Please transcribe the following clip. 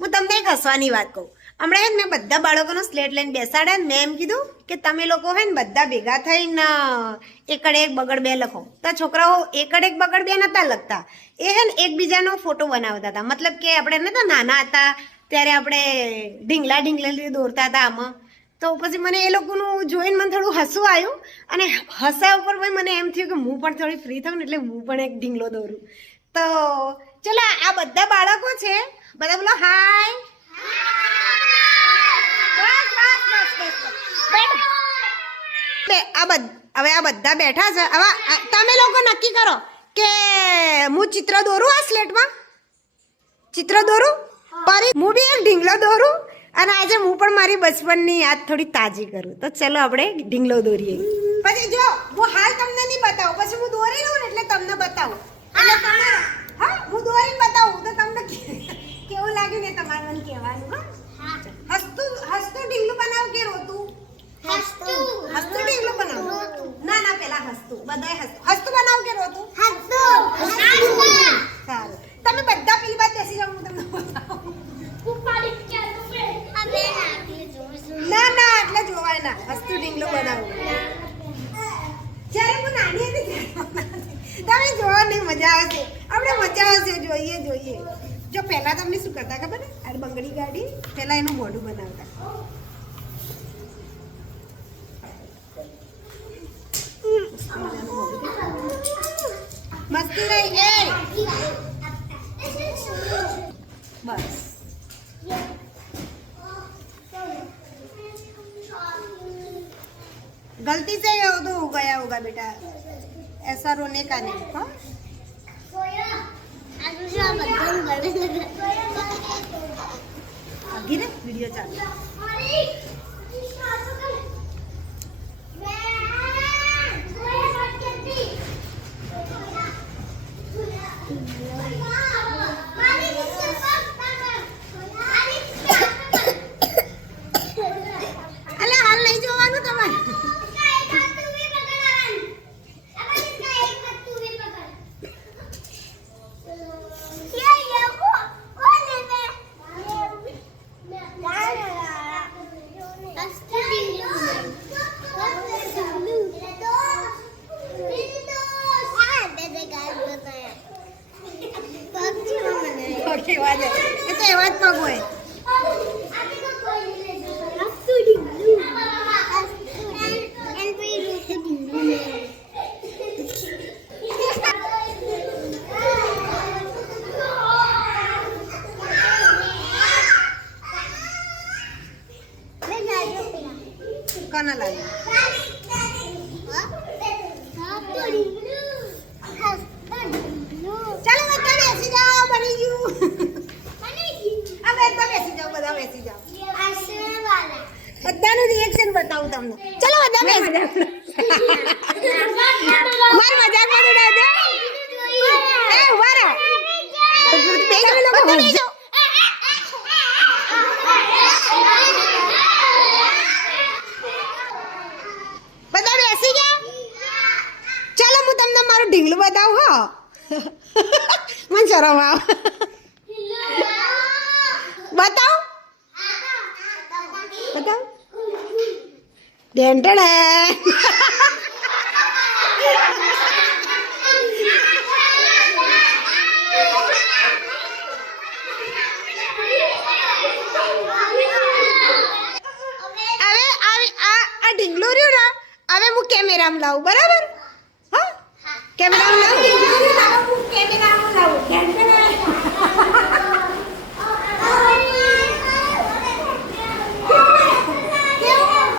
હું તમને એક હસવાની વાત કહું. હમણાં મેં બધા બાળકોનો સ્લેટ લઈને બેસાડ્યા ને મેં એમ કીધું કે તમે લોકો હે ને બધા ભેગા થઈને એકડ એક બગડ બે લખો. તો છોકરાઓ એકડ એક બગડ બે નતા લખતા, એ હે ને એકબીજાનો ફોટો બનાવતા હતા. મતલબ કે આપણે નતા નાના હતા ત્યારે આપણે ઢીંગલા દોરતા હતા આમાં. તો પછી મને એ લોકોનું જોઈને મને થોડું હસવું આવ્યું અને હસા ઉપર મને એમ થયું કે હું પણ થોડી ફ્રી થાઉં ને એટલે હું પણ એક ઢીંગલો દોરું. તો ચલો આ બધા બાળકો છે, બધા બોલો હાય. હવે આ બધા બેઠા છે. હવે તમે લોકો નક્કી કરો કે હું ચિત્ર દોરું આ સ્લેટમાં, ચિત્ર દોરું પરી હું બી એક ઢીંગલો દોરું અને આજે હું પણ મારી બચપનની યાદ થોડી તાજી કરું. તો ચલો આપણે ઢીંગલો દોરીએ. પછી જો હું હાલ તમને નહીં બતાવું, પછી હું દોરી લઉં ને એટલે તમને બતાવું. એટલે તમે હા હું દોરીને બતાવું તો તમને કેવું લાગ્યું ને તમારે મને કહેવાનું. હા હસતું હસતું ઢીંગલું બનાવું કે રોતું? હસતું ઢીંગલું બનાવું. ના ના પેલા હસતું, બધાય હસતું. હસતું બનાવું કે રોતું? સારું તમે બધા પેલી બાદ બેસી જાઓ, હું તમને બતાવું. ના ના એટલે જોવાય ના. હસતું ઢીંગલું બનાવું. જ્યારે હું નાની હતી તમે જોવા નહીં મજા આવશે. આપણે મજા આવશે, જોઈએ. જો પહેલા તમને શું કરતા ખબર ને, આ બંગડી ગાડી પહેલા એનું મોઢું બનાવતા. મસ્તી રહી એ બસ. गलती से ये तो हो गया होगा बेटा, ऐसा रोने का नहीं. हाँ आगे रे वीडियो चालू. કેવા છે એ તો એવા જ પગ હોય. કોના લાગે? ચાલો બધા બેસી જાઓ, બની ગયું. બધાનું રિએક્શન બતાવું તમને. ચલો બધા બેસી જાઓ. માર મજાકમાં ઉડાવજો. એ વારા બે લોકો બની જાઓ. બધા બેસી ગયા. ચાલો હું તમને મારું ઢીંગલું બતાવું. હો મને શરમ આવે. બતાવ બતાવ. ડેન્ટડે ઢીંગલું રહ્યું ને, હવે હું કેમેરામાં લાવું. બરાબર? હા કેમેરામાં લાવું.